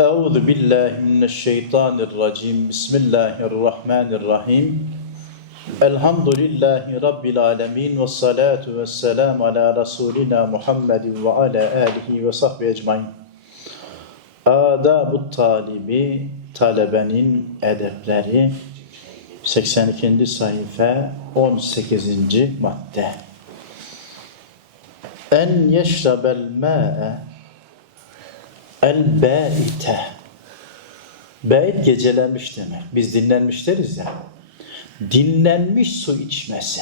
أعوذ بالله من الشيطان الرجيم بسم الله الرحمن الرحيم الحمد لله رب العالمين والصلاة والسلام على رسولنا محمد وعلى آله وصحبه أجمعين Adab-ı talibi, talebenin edepleri 82. sayfa 18. madde En yeşrabel ma'e el bâite Bait gecelenmiş demek. Biz dinlenmiş deriz ya. Dinlenmiş su içmesi.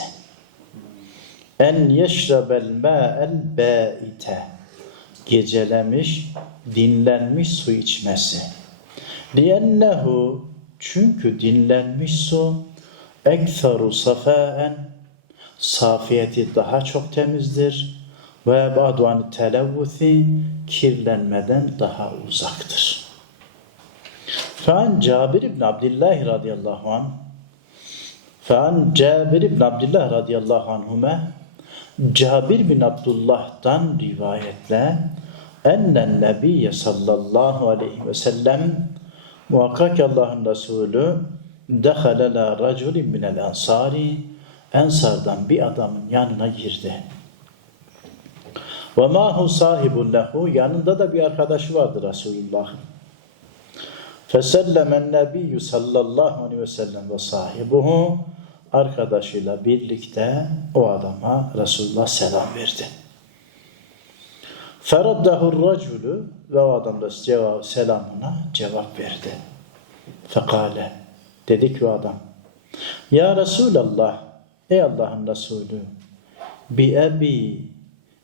En yeşrabel ma'el bâite Gecelemiş, dinlenmiş su içmesi. Liyennehu çünkü dinlenmiş su ekferu safaen safiyeti daha çok temizdir ve badvan televvuzi kirlenmeden daha uzaktır. Fan Cabir ibn Abdullah radıyallahu anh Fan Cabir ibn Abdullah radıyallahu anhuma Cabir bin Abdullah'tan rivayetle ennen nebiyye sallallahu aleyhi ve sellem muhakkak ki Allah'ın Resulü dehale la raculin minel ensari ensardan bir adamın yanına girdi. Ve mahu sahibun lehu yanında da bir arkadaşı vardı Resulullah'ın. Fesellemen nebiyyü sallallahu aleyhi ve sellem ve sahibuhu arkadaşıyla birlikte o adama Resulullah selam verdi. Feraddahu raculu ve o adam da cevap, selamına cevap verdi. Fekale dedi ki o adam Ya Resulallah ey Allah'ın Resulü bi ebi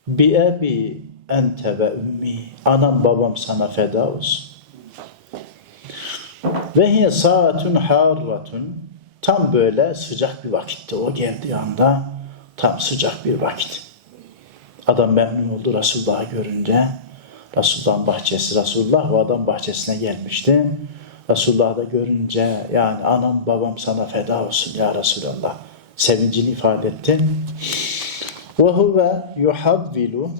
bi ebi ente ve ümmi anam babam sana feda olsun. Ve hiye saatun harratun tam böyle sıcak bir vakitti. O geldiği anda tam sıcak bir vakit. Adam memnun oldu Resulullah'ı görünce. Resulullah'ın bahçesi, Resulullah o adam bahçesine gelmişti. Resulullah'ı da görünce yani anam babam sana feda olsun ya Resulallah. Sevincini ifade etti. Ve huve yuhavvilu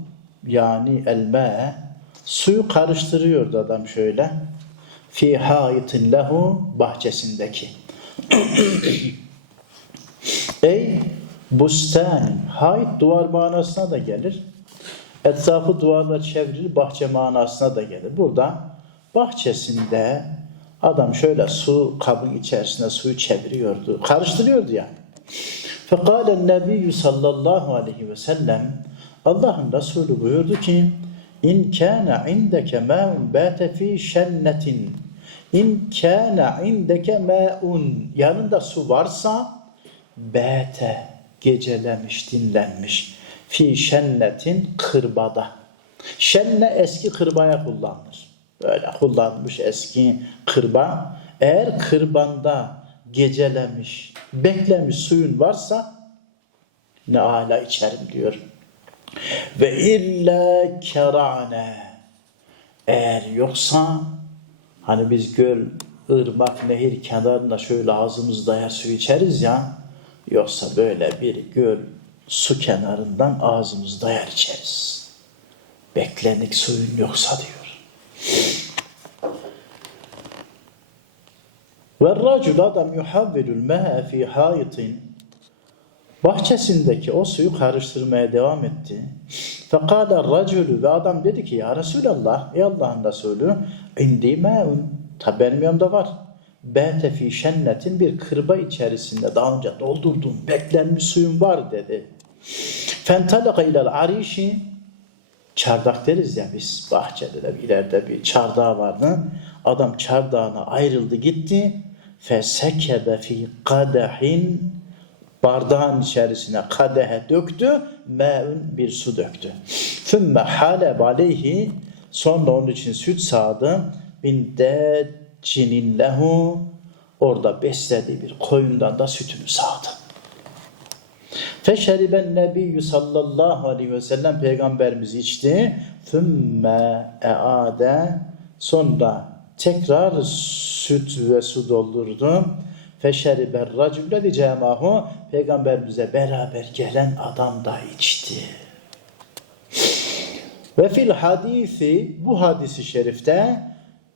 yani elme suyu karıştırıyordu adam şöyle. Fi haitin lehu bahçesindeki. Ey bustan, hayt duvar manasına da gelir. Etrafı duvarla çevrilir, bahçe manasına da gelir. Burada bahçesinde adam şöyle su kabın içerisinde suyu çeviriyordu, karıştırıyordu yani. Fekalen nebiyyü sallallahu aleyhi ve sellem Allah'ın Resulü buyurdu ki İn kâne indeke mâun bâte fî şennetin İn kâne indeke mâun yanında su varsa bâte gecelemiş, dinlenmiş. Fi şennetin kırbada. Şenne eski kırbaya kullanılır. Böyle kullanmış eski kırba. Eğer kırbanda gecelemiş, beklemiş suyun varsa ne ala içerim diyor. Ve illa kerane eğer yoksa hani biz göl, ırmak, nehir kenarında şöyle ağzımızda ya su içeriz ya yoksa böyle bir göl su kenarından ağzımızda yer içeriz. Beklenik suyun yoksa diyor. Ve racul adam yuhavvilul me'e fi hayitin bahçesindeki o suyu karıştırmaya devam etti. Fekâle racülü ve adam dedi ki ya Resulallah ey Allah'ın Resulü indi me'un tabi benim yanımda var. Bete fi şennetin bir kırba içerisinde daha önce doldurdum beklenmiş suyum var dedi. Fentalaka ilal arişi çardak deriz ya biz bahçede de ileride bir çardağı vardı. Adam çardağına ayrıldı gitti. Fesekebe fi kadehin bardağın içerisine kadehe döktü. Me'ün bir su döktü. Fümme haleb aleyhi sonra onun için süt sağdı. Bin decinin lehu orada beslediği bir koyundan da sütünü sağdı. Feşeriben nebiyyü sallallahu aleyhi ve sellem peygamberimiz içti. Fümme eade sonra tekrar süt ve su doldurdu. Feşeriber racülle diyeceğimahu peygamberimize beraber gelen adam da içti. Ve fil hadisi bu hadisi şerifte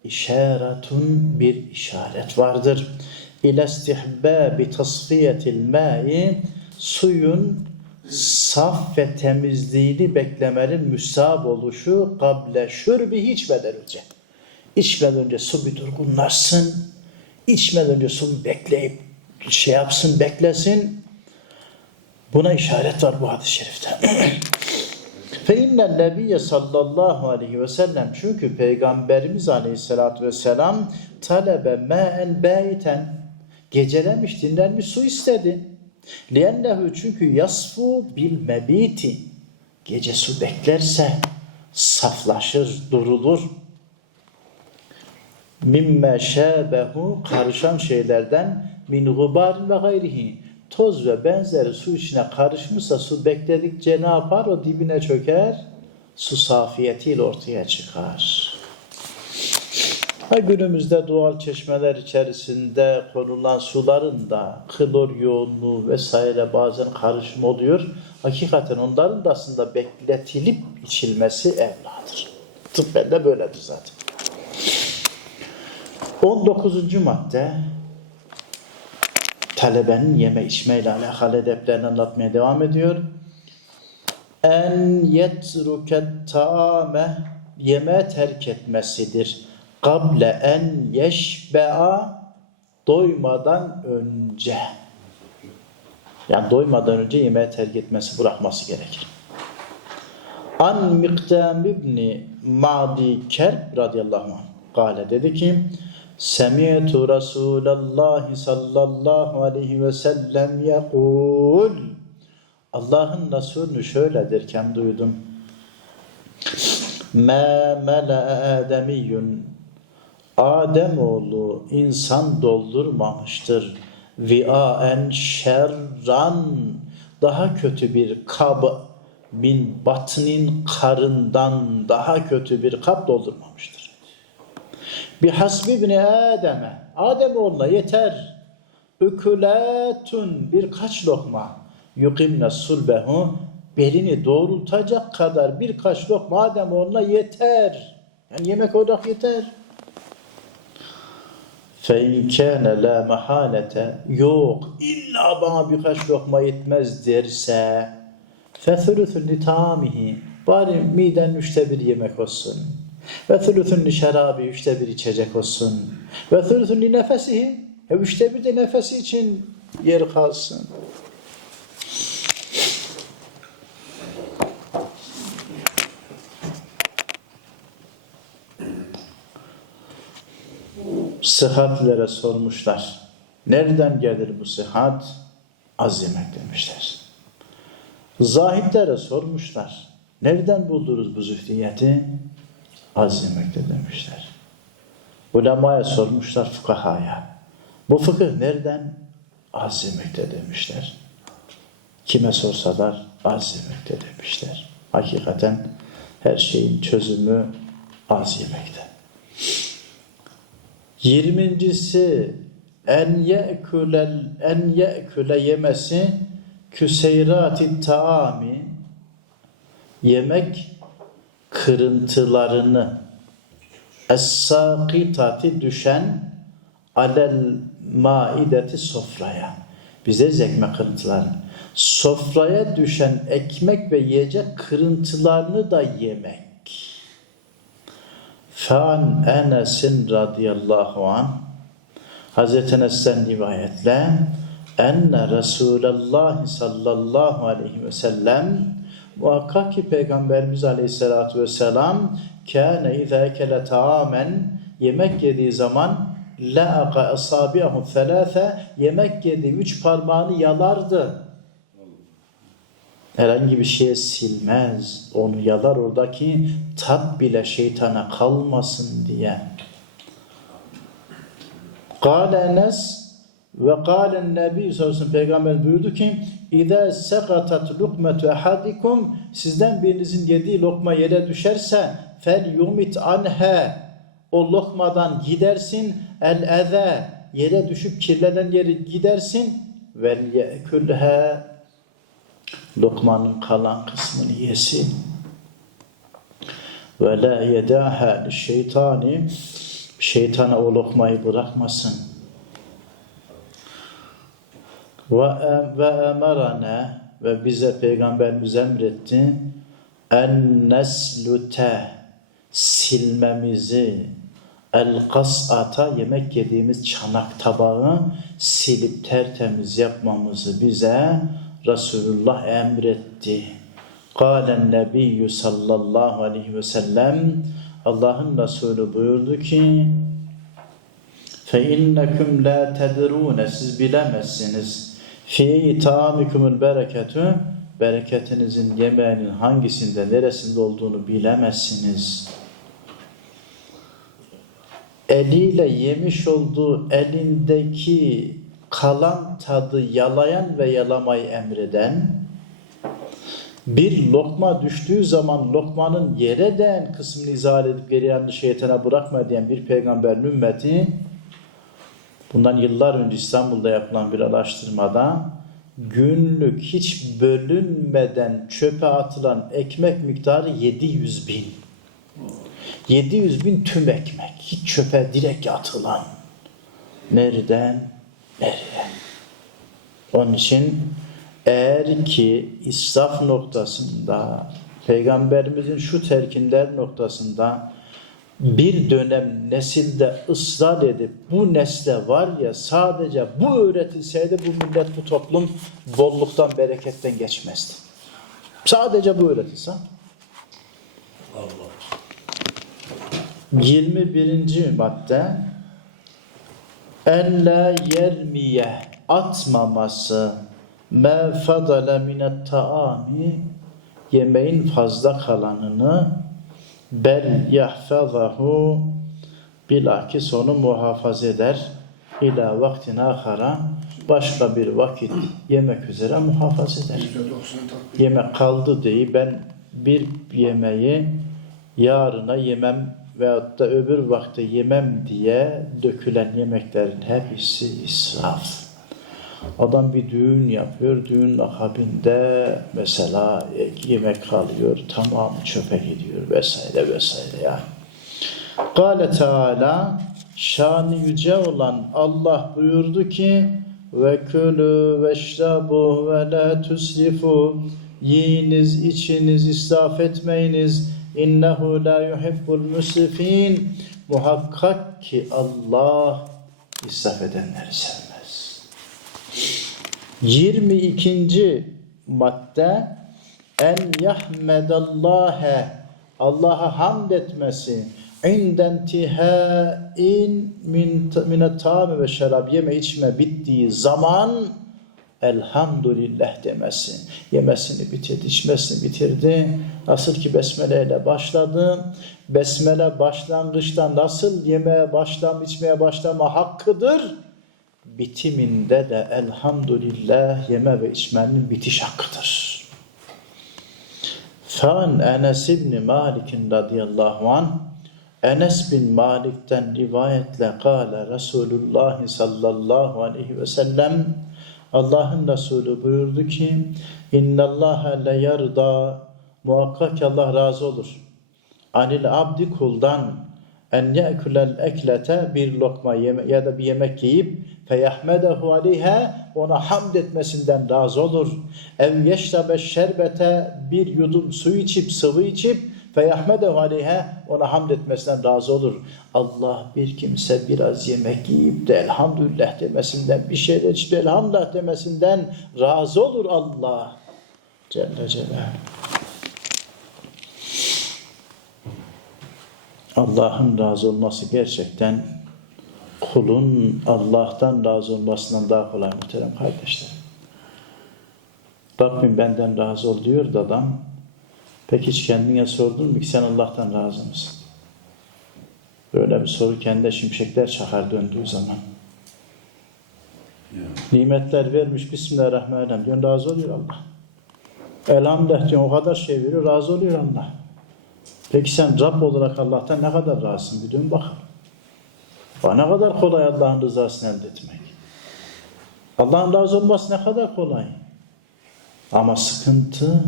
işaretun bir işaret vardır. İle istihbabi tasfiyetil ma'i suyun saf ve temizliğini beklemenin müsab oluşu kable şürbi içmeden önce. İçmeden önce su bir durgunlaşsın. İçmeden önce su bir bekleyip şey yapsın, beklesin. Buna işaret var bu hadis-i şerifte. Fe innel nebiyye sallallahu aleyhi ve sellem çünkü Peygamberimiz aleyhissalatü vesselam talebe ma'en bayten gecelemiş, dinlenmiş su istedi. Liennehu çünkü yasfu bil mebiti gece su beklerse saflaşır, durulur. Mimme şabehu karışan şeylerden min gubarin ve gayrihi toz ve benzeri su içine karışmışsa su bekledikçe ne yapar? O dibine çöker. Su safiyetiyle ortaya çıkar. Ha, günümüzde doğal çeşmeler içerisinde konulan suların da klor yoğunluğu vesaire bazen karışım oluyor. Hakikaten onların da aslında bekletilip içilmesi evladır. Tıbben de böyledir zaten. 19. madde talebenin yeme içme ile alakalı edeplerini anlatmaya devam ediyor. En yetruket taame yeme terk etmesidir. Kable en yeşbe'a doymadan önce. Yani doymadan önce yemeği terk etmesi, bırakması gerekir. An Mikdam ibni Ma'di Kerb radıyallahu anh kâle dedi ki Semi'tu Resulallah sallallahu aleyhi ve sellem yekul Allah'ın Resulünü şöyle derken duydum. Ma mela ademiyyun Ademoğlu insan doldurmamıştır. Viaen şerran daha kötü bir kab min batnin karından daha kötü bir kap doldurmamıştır. Bir hasbi ibni Adem'e Adem oğluna yeter. Ükületun birkaç lokma yukimne sulbehu belini doğrultacak kadar birkaç lokma Adem oğluna yeter. Yani yemek olarak yeter fe imkâne la mehalete yok illa bana birkaç lokma yetmez derse fe thuluthun li bari miden üçte bir yemek olsun ve thuluthun li şerabi üçte bir içecek olsun ve thuluthun li nefesihi üçte bir de nefesi için yer kalsın. Sıhhatlere sormuşlar. Nereden gelir bu sıhhat? Az yemek demişler. Zahitlere sormuşlar. Nereden buldunuz bu zühdiyeti? Az yemekte demişler. Ulemaya sormuşlar fukahaya. Bu fıkıh nereden? Az yemekte demişler. Kime sorsalar az yemekte demişler. Hakikaten her şeyin çözümü az yemekte. Yirmincisi en ye'kule en ye'kule yemesi küseyrati taami yemek kırıntılarını es-sakitati düşen alel maideti sofraya. Bize zekme kırıntılarını sofraya düşen ekmek ve yiyecek kırıntılarını da yemek Fan Enes'in radıyallahu an Hazreti Enes'ten rivayetle enne Resulullah sallallahu aleyhi ve sellem muhakkak ki Peygamberimiz aleyhissalatu vesselam kâne izâ ekele taamen yemek yediği zaman la'aka asabiyahu thelâfe yemek yediği üç parmağını yalardı. Herhangi bir şeye silmez. Onu yalar oradaki tat bile şeytana kalmasın diye. Kâle Enes ve kâlen nebi sallallahu peygamber buyurdu ki İzâ sekatat lukmetu ehadikum sizden birinizin yediği lokma yere düşerse fel yumit anhe o lokmadan gidersin el eze yere düşüp kirlenen yeri gidersin vel yekulhe lokmanın kalan kısmını yesin ve la yedaha şeytani Şeytana o lokmayı bırakmasın. Ve, em- ve emerane ve bize peygamberimiz emretti en neslute silmemizi el kasata yemek yediğimiz çanak tabağı silip tertemiz yapmamızı bize Resulullah emretti. Kâlen nebiyyü sallallahu aleyhi ve sellem Allah'ın Resulü buyurdu ki فَاِنَّكُمْ لَا تَدْرُونَ Siz bilemezsiniz. فِي تَعَامِكُمُ bereketü Bereketinizin yemeğinin hangisinde, neresinde olduğunu bilemezsiniz. Eliyle yemiş olduğu elindeki kalan tadı yalayan ve yalamayı emreden, bir lokma düştüğü zaman lokmanın yere değen kısmını izah edip geri yanını şeytana bırakma diyen bir peygamberin ümmeti, bundan yıllar önce İstanbul'da yapılan bir araştırmada günlük hiç bölünmeden çöpe atılan ekmek miktarı 700 bin. 700 bin tüm ekmek. Hiç çöpe direkt atılan. Nereden? Nereye? Onun için eğer ki israf noktasında Peygamberimizin şu terkinler noktasında bir dönem nesilde ısrar edip bu nesle var ya sadece bu öğretilseydi bu millet bu toplum bolluktan bereketten geçmezdi. Sadece bu öğretilse. 21. madde Elle yermiye atmaması me fadale minet taami yemeğin fazla kalanını bel yahfazahu bilakis onu muhafaza eder ila vaktin ahara başka bir vakit yemek üzere muhafaza eder. %90 tatbik. Yemek kaldı diye ben bir yemeği yarına yemem veyahut da öbür vakte yemem diye dökülen yemeklerin hepsi israf. Adam bir düğün yapıyor, düğün akabinde mesela yemek kalıyor, tamamı çöpe gidiyor vesaire vesaire yani. Kale Teala şanı yüce olan Allah buyurdu ki ve külü ve şrabu ve la tusrifu yiyiniz içiniz israf etmeyiniz innehu la yuhibbul musrifin muhakkak ki Allah israf edenleri sevmez. 22. madde en yahmedallâhe Allah'a hamd etmesi inden tihain min tâmi ve şerab yeme içme bittiği zaman elhamdülillah demesi. Yemesini bitirdi, içmesini bitirdi. Nasıl ki besmele ile başladı. Besmele başlangıçta nasıl yemeye başlam, içmeye başlama hakkıdır. Bitiminde de elhamdülillah yeme ve içmenin bitiş hakkıdır. Fan Enes İbni Malik'in radıyallahu anh Enes bin Malik'ten rivayetle kâle Resulullah sallallahu aleyhi ve sellem Allah'ın Resulü buyurdu ki İnnallâhe le yarda muhakkak Allah razı olur. Anil abdi kuldan en ye'kulel eklete bir lokma yeme ya da bir yemek yiyip feyahmedehu aleyha ona hamd etmesinden razı olur. Ev yeşrabe şerbete bir yudum su içip sıvı içip feyahmedehu aleyha ona hamd etmesinden razı olur. Allah bir kimse biraz yemek yiyip de elhamdülillah demesinden bir şeyler içip de elhamdülillah demesinden razı olur Allah. Celle Celaluhu. Allah'ın razı olması gerçekten kulun Allah'tan razı olmasından daha kolay muhterem kardeşler. Rabbim benden razı ol diyor da adam. Peki hiç kendine sordun mu ki sen Allah'tan razı mısın? Böyle bir soru kendine şimşekler çakar döndüğü zaman. Nimetler vermiş Bismillahirrahmanirrahim diyor razı oluyor Allah. Elhamdülillah diyor o kadar şey veriyor razı oluyor Allah. Peki sen Rab olarak Allah'tan ne kadar razısın bir dön bakalım. Ne kadar kolay Allah'ın rızasını elde etmek. Allah'ın razı olması ne kadar kolay. Ama sıkıntı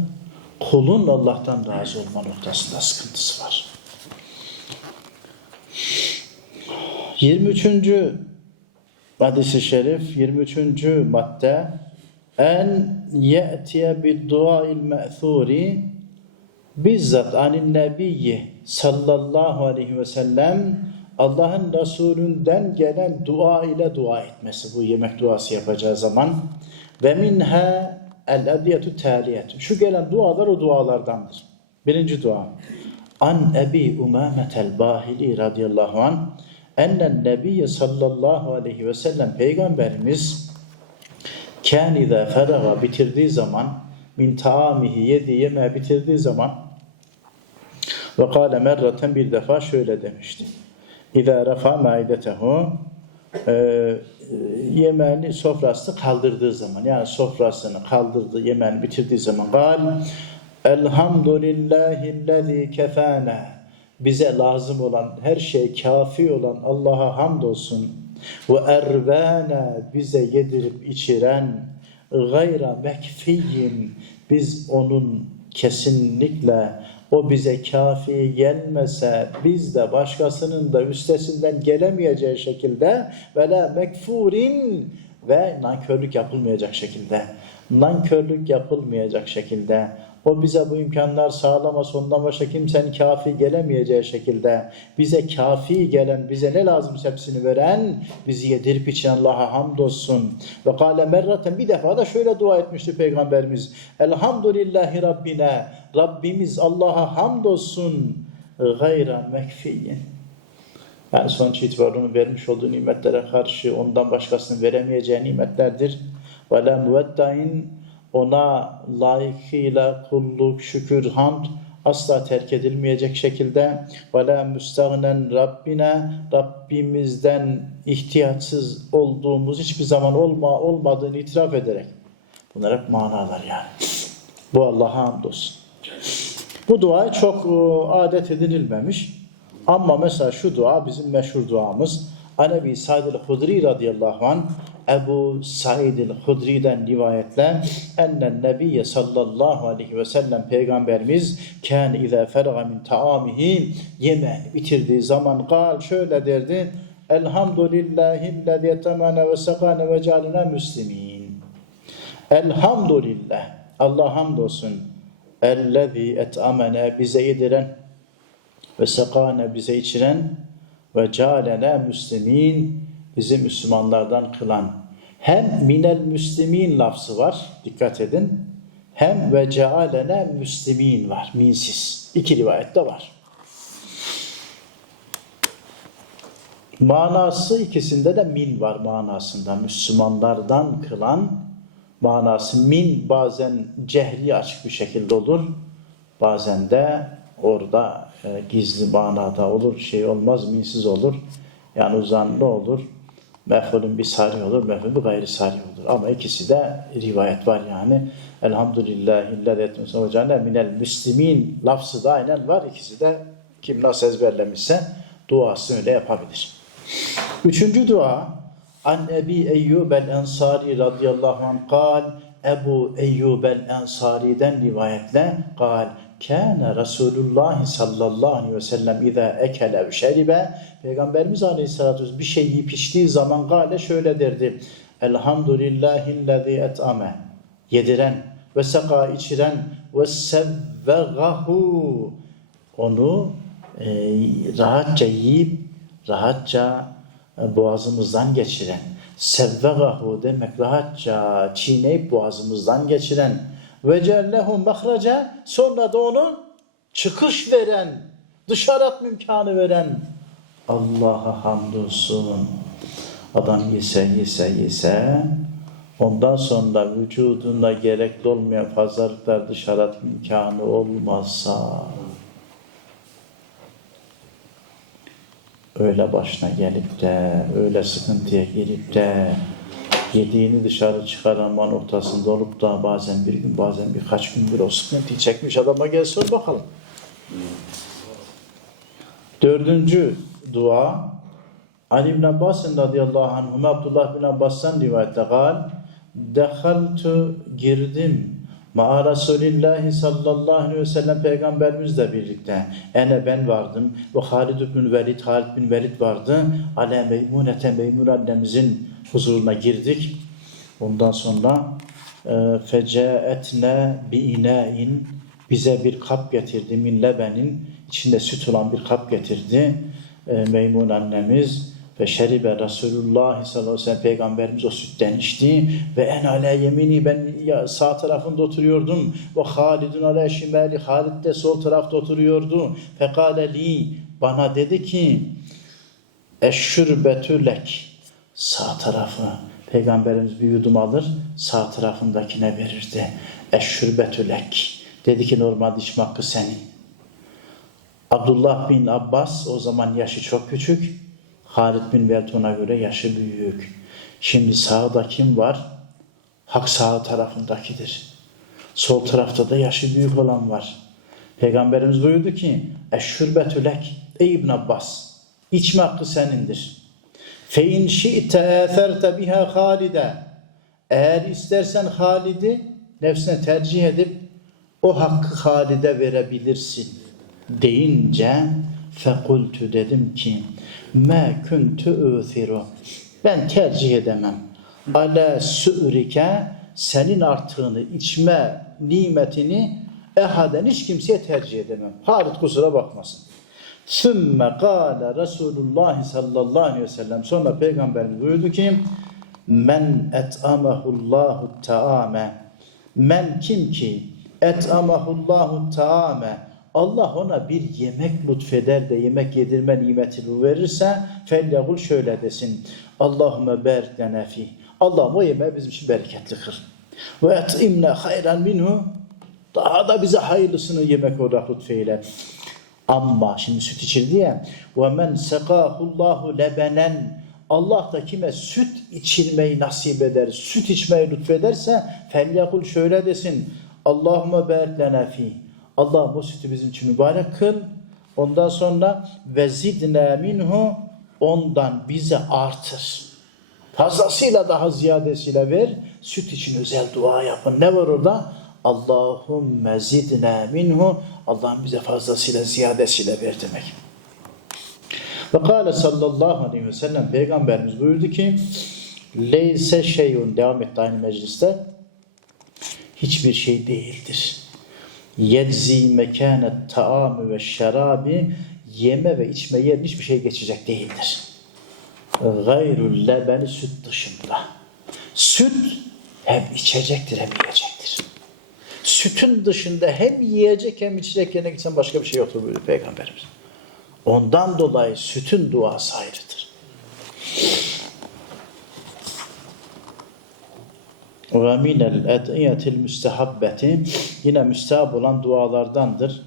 kulun Allah'tan razı olma noktasında sıkıntısı var. 23. hadisi şerif 23. madde en ye'tiye bid duail me'thuri bizzat anin nebiyyi sallallahu aleyhi ve sellem Allah'ın Resulünden gelen dua ile dua etmesi bu yemek duası yapacağı zaman ve minha el ediyetü taliyetü şu gelen dualar o dualardandır. Birinci dua an Ebi Umametel Bahili radıyallahu an ennen nebiyye sallallahu aleyhi ve sellem peygamberimiz Kân izâ feraga bitirdiği zaman min taamihi yediği yemeği bitirdiği zaman ve kâle merraten bir defa şöyle demişti. İzâ rafa maidetehu yemeğini sofrasını kaldırdığı zaman yani sofrasını kaldırdığı yemeğini bitirdiği zaman gal elhamdülillahillezî kefâne. Bize lazım olan her şey kafi olan Allah'a hamdolsun ve ervâne bize yedirip içiren gayra mekfiyyin. Biz onun kesinlikle o bize kafi gelmese biz de başkasının da üstesinden gelemeyeceği şekilde ve mekfurin ve nankörlük yapılmayacak şekilde nankörlük yapılmayacak şekilde o bize bu imkanlar sağlamasa ondan başka kimsenin kafi gelemeyeceği şekilde bize kafi gelen, bize ne lazımsa hepsini veren, bizi yedirip içen Allah'a hamdolsun. Ve kâle merraten bir defa da şöyle dua etmişti Peygamberimiz. Elhamdülillahi Rabbine. Rabbimiz Allah'a hamdolsun. Gayra mekfiyin. Yani sonuç itibariyle vermiş olduğu nimetlere karşı ondan başkasının veremeyeceği nimetlerdir. Ve la muveddain ona layıkıyla kulluk, şükür, hamd asla terk edilmeyecek şekilde ve la müstahnen Rabbine Rabbimizden ihtiyaçsız olduğumuz hiçbir zaman olma olmadığını itiraf ederek bunlar hep manalar yani. Bu Allah'a hamdolsun. Bu dua çok e, adet edinilmemiş. Ama mesela şu dua bizim meşhur duamız. Anebi Sa'd el-Hudri radıyallahu anh Ebu Said el-Hudri'den rivayetle ennen nebiyye sallallahu aleyhi ve sellem peygamberimiz kâne izâ ferga min taamihi yemeğini bitirdiği zaman gal şöyle derdi elhamdülillahillezî yetemene ve sekâne ve cealina müslimîn elhamdülillah Allah hamdolsun ellezî et'amene bize yediren ve sekâne bize içiren ve cealene müslimin bizi Müslümanlardan kılan. Hem minel müslimin lafzı var. Dikkat edin. Hem ve cealene müslimin var. Minsiz. İki rivayette var. Manası ikisinde de min var manasında. Müslümanlardan kılan manası min bazen cehri açık bir şekilde olur. Bazen de orada e, gizli manada olur. Şey olmaz, minsiz olur. Yani uzanlı olur. Mef'ulün bir sari olur, mef'ulün bir gayri sari olur. Ama ikisi de rivayet var yani. Elhamdülillahillezî etmesi hocana minel müslimin lafzı da aynen var. İkisi de kim nasıl ezberlemişse duasını öyle yapabilir. Üçüncü dua An Ebi Eyyub el-Ensari radıyallahu anh kal Ebu Eyyub el-Ensari'den rivayetle kal Kâne Resulullah sallallahu aleyhi ve sellem izâ ekele ve şeribe Peygamberimiz aleyhissalatü vesselam bir şey yiyip içtiği zaman gale şöyle derdi. Elhamdülillahillezî et'ame yediren ve seka içiren ve sevvegahu onu e, rahatça yiyip rahatça e, boğazımızdan geçiren sevvegahu demek rahatça çiğneyip boğazımızdan geçiren ve cellehu mahraca sonra da onu çıkış veren, dışarı atma imkanı veren Allah'a hamdolsun. Adam yese yese yese ondan sonra vücudunda gerekli olmayan pazarlıklar dışarı atma imkanı olmazsa öyle başına gelip de öyle sıkıntıya girip de yediğini dışarı çıkaranman ortasında olup da bazen bir gün bazen birkaç gündür o sıkıntıyı çekmiş adama gel sor bakalım. Dördüncü dua Ali ibn Abbas radıyallahu anhuma Abdullah bin Abbas'tan rivayette gal Dehaltu girdim Ma Resulillahi sallallahu aleyhi ve sellem peygamberimizle birlikte. Ene ben vardım. Ve Halid bin Velid, Halid bin Velid vardı. Ale Meymunete Meymun annemizin huzuruna girdik. Ondan sonra e, fecaetne bi inein bize bir kap getirdi min lebenin içinde süt olan bir kap getirdi. E, Meymun annemiz ve şeribe Resulullah sallallahu aleyhi ve sellem peygamberimiz o sütten içti ve en ala yemini ben sağ tarafında oturuyordum ve Halidun ala şimali Halid de sol tarafta oturuyordu. Fekale li bana dedi ki eşşürbetü lek sağ tarafı peygamberimiz bir yudum alır sağ tarafındakine verirdi. Eşşürbetü lek dedi ki normalde içme hakkı senin. Abdullah bin Abbas o zaman yaşı çok küçük. Halid bin Velid ona göre yaşı büyük. Şimdi sağda kim var? Hak sağ tarafındakidir. Sol tarafta da yaşı büyük olan var. Peygamberimiz buyurdu ki Eşşürbetü lek Ey İbn Abbas içme hakkı senindir. Fe in şi'te eferte biha Halide eğer istersen Halid'i nefsine tercih edip o hakkı Halid'e verebilirsin deyince fekultu dedim ki me kuntu uthiru ben tercih edemem. Ala su'rike senin artığını içme nimetini ehaden hiç kimseye tercih edemem. Halit kusura bakmasın. Sümme kâle Resulullah sallallahu aleyhi ve sellem. Sonra peygamberimiz buyurdu ki men et'amahullahu ta'ame men kim ki et'amahullahu ta'ame Allah ona bir yemek lütfeder de yemek yedirme nimetini verirse felyahul şöyle desin. Allahümme lana fih. Allah'ım o yemeği bizim için bereketli kıl. Ve et'imne hayran minhu. Daha da bize hayırlısını yemek olarak lütfeyle. Ama şimdi süt içirdi ya. Ve men sekahullahu lebenen. Allah da kime süt içirmeyi nasip eder, süt içmeyi lütfederse felyakul şöyle desin. Allahümme lana fih. Allah bu sütü bizim için mübarek kıl. Ondan sonra ve zidne minhu ondan bize artır. Fazlasıyla daha ziyadesiyle ver. Süt için özel dua yapın. Ne var orada? Allahümme zidne minhu Allah'ım bize fazlasıyla ziyadesiyle ver demek. Ve kâle sallallahu aleyhi ve sellem Peygamberimiz buyurdu ki Leyse şeyun devam etti aynı mecliste hiçbir şey değildir. Yedzi mekanet taamü ve şerabi yeme ve içme yerine hiçbir şey geçecek değildir. Gayrul lebeni süt dışında. Süt hem içecektir hem yiyecektir. Sütün dışında hem yiyecek hem içecek yerine geçen başka bir şey yoktur buyurdu Peygamberimiz. Ondan dolayı sütün duası ayrıdır. Ve minel ed'iyetil müstehabbeti yine müstehab olan dualardandır.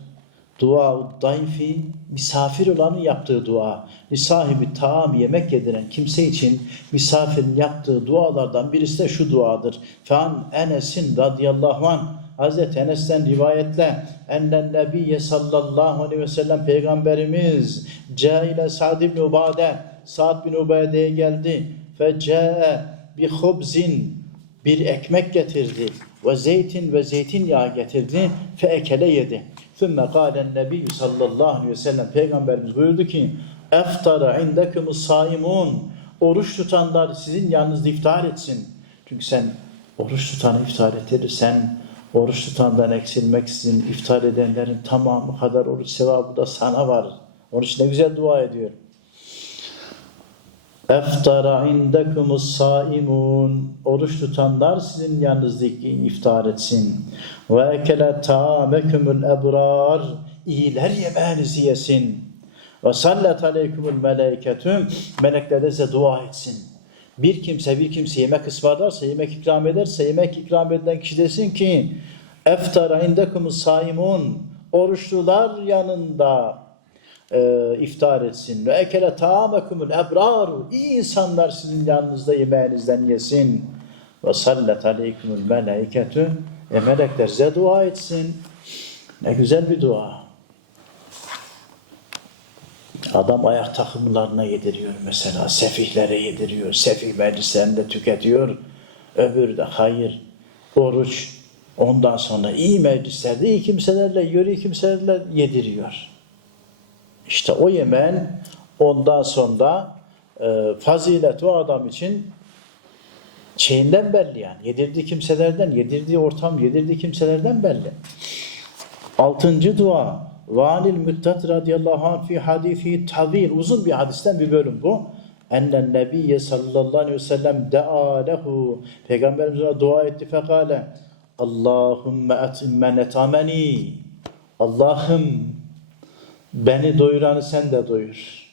Dua dayfi misafir olanın yaptığı dua. Li sahibi taam yemek yediren kimse için misafirin yaptığı dualardan birisi de şu duadır. Fan Enes'in radıyallahu anh Hazreti Enes'ten rivayetle ennen nebiyye sallallahu aleyhi ve sellem peygamberimiz caile Sa'd ibn Ubade Sa'd bin Ubade'ye geldi fe ca'e bi hubzin bir ekmek getirdi ve zeytin ve zeytinyağı getirdi fe ekele yedi. Sümme kâlen nebiyyü sallallahu aleyhi ve sellem peygamberimiz buyurdu ki eftara indekumus saimun oruç tutanlar sizin yanınızda iftar etsin. Çünkü sen oruç tutanı iftar ettirirsen oruç tutandan eksilmek için iftar edenlerin tamamı kadar oruç sevabı da sana var. Onun için ne güzel dua ediyor. Eftara indekumus saimun Oruç tutanlar sizin yanınızda iftar etsin. Ve ekele ta'amekumul ebrar İyiler yemeğinizi yesin. Ve sallat aleykumul meleketüm Melekler size dua etsin. Bir kimse bir kimse yemek ısmarlarsa, yemek ikram ederse, yemek ikram edilen kişi desin ki Eftara indekumus saimun Oruçlular yanında e, iftar etsin. Ve ekele taamekumul ebrar. İyi insanlar sizin yanınızda yemeğinizden yesin. Ve sallat aleykumul melaiketü. E melekler size dua etsin. Ne güzel bir dua. Adam ayak takımlarına yediriyor mesela. Sefihlere yediriyor. Sefih meclislerinde tüketiyor. Öbürü de hayır. Oruç Ondan sonra iyi meclislerde iyi kimselerle yiyor, iyi kimselerle yediriyor. İşte o yemen ondan sonra e, fazilet o adam için şeyinden belli yani. Yedirdiği kimselerden, yedirdiği ortam, yedirdiği kimselerden belli. Altıncı dua. Vanil Müttat radıyallahu anh fi hadifi tavil. Uzun bir hadisten bir bölüm bu. Ennen nebiyye sallallahu aleyhi ve sellem da'a lehu. Peygamberimiz ona dua etti fekale. Allahümme etimme netameni. Allah'ım beni doyuranı sen de doyur.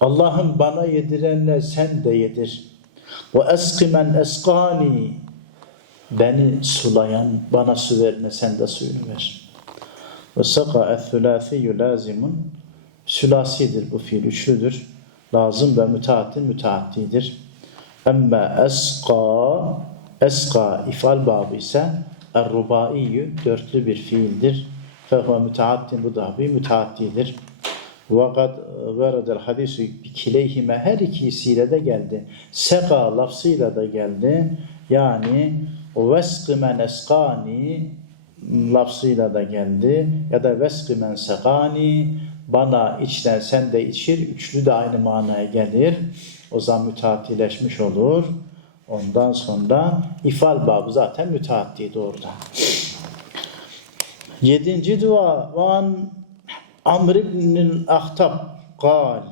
Allah'ım bana yedirenle sen de yedir. Ve eskimen eskani. Beni sulayan, bana su verene sen de suyunu ver. Ve saka ethülâfiyyü lazimun. Sülasidir bu fiil üçlüdür. Lazım ve müteattin müteattidir. Emme eska eska ifal babı ise er-rubaiyyü dörtlü bir fiildir. Fehuve müteattin bu da bir müteattidir. Vakat veredel hadisi kileyhime her ikisiyle de geldi. Seka lafzıyla da geldi. Yani men eskani lafzıyla da geldi. Ya da men sekani bana içten sen de içir. Üçlü de aynı manaya gelir. O zaman müteattileşmiş olur. Ondan sonra ifal babı zaten müteatti doğrudan. Yedinci dua an Amr ibn Ahtab kal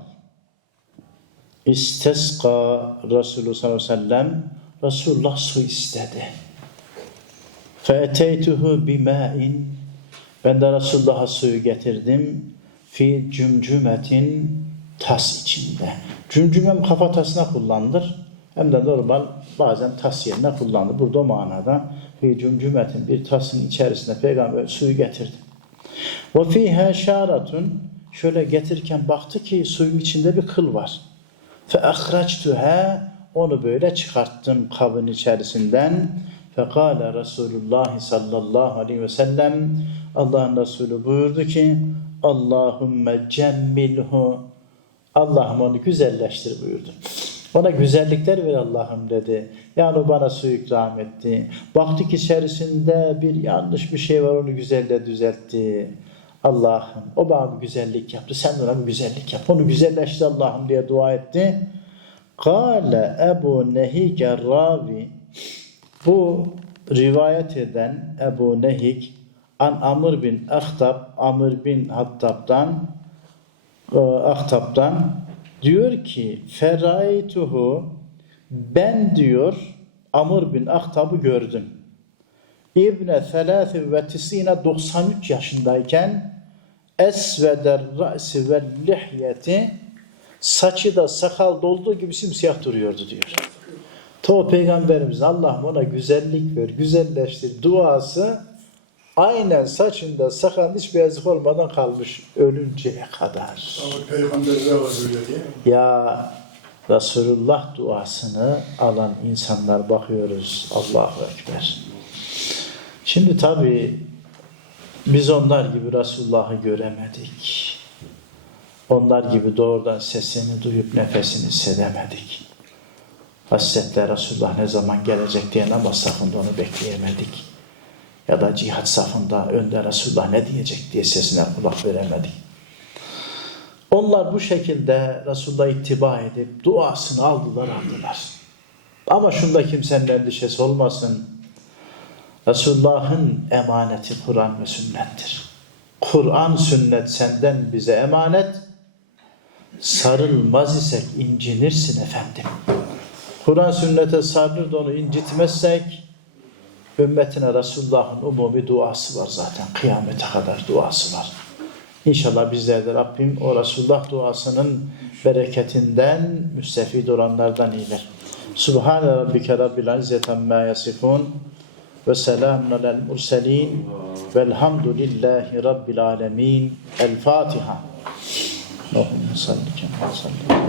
İstesqa Resulü sallallahu aleyhi ve sellem Resulullah su istedi. Fe'eteytuhu bima'in Ben de Resulullah'a suyu getirdim. Fi cümcümetin tas içinde. Cümcüme kafatasına kullanılır. Hem de normal bazen tas yerine kullanılır. Burada o manada fi cümcümetin bir tasın içerisinde peygamber suyu getirdi. Ve fiha şaratun şöyle getirirken baktı ki suyun içinde bir kıl var. Fe ahractuha onu böyle çıkarttım kabın içerisinden. Fekale Resulullah sallallahu aleyhi ve sellem Allah'ın Resulü buyurdu ki Allahümme cemmilhu Allah'ım onu güzelleştir buyurdu. Ona güzellikler ver Allah'ım dedi. Yani o bana su ikram etti. Baktı ki içerisinde bir yanlış bir şey var onu güzelle düzeltti. Allah'ım o bana bir güzellik yaptı. Sen de ona bir güzellik yap. Onu güzelleştir Allah'ım diye dua etti. Kale Ebu Nehike Ravi bu rivayet eden Ebu Nehik an Amr bin Ahtab Amr bin Hattab'dan e, Ahtab'dan diyor ki Feraytuhu ben diyor Amr bin Ahtab'ı gördüm. İbne Selâfi ve Tisine 93 yaşındayken esveder ra'si ve lihyeti saçı da sakal dolduğu gibi simsiyah duruyordu diyor. To peygamberimiz Allah'ım ona güzellik ver, güzelleştir duası aynen saçında sakal hiç beyazlık olmadan kalmış ölünceye kadar. Ama peygamberler var böyle diye. Ya Resulullah duasını alan insanlar bakıyoruz. Allahu Ekber. Şimdi tabi biz onlar gibi Resulullah'ı göremedik. Onlar gibi doğrudan sesini duyup nefesini hissedemedik. Hasretle Resulullah ne zaman gelecek diye namaz safında onu bekleyemedik. Ya da cihat safında önde Resulullah ne diyecek diye sesine kulak veremedik. Onlar bu şekilde Resulullah'a ittiba edip duasını aldılar aldılar. Ama şunda kimsenin endişesi olmasın. Resulullah'ın emaneti Kur'an ve sünnettir. Kur'an sünnet senden bize emanet. Sarılmaz isek incinirsin efendim. Kur'an sünnete sarılır da onu incitmezsek ümmetine Resulullah'ın umumi duası var zaten. Kıyamete kadar duası var. İnşallah bizler de Rabbim o Resulullah duasının bereketinden müstefid olanlardan iyiler. Subhane rabbike rabbil izzeti amma yasifun ve selamun alel murselin velhamdülillahi rabbil alemin. El Fatiha. Allahümme salli kema salli.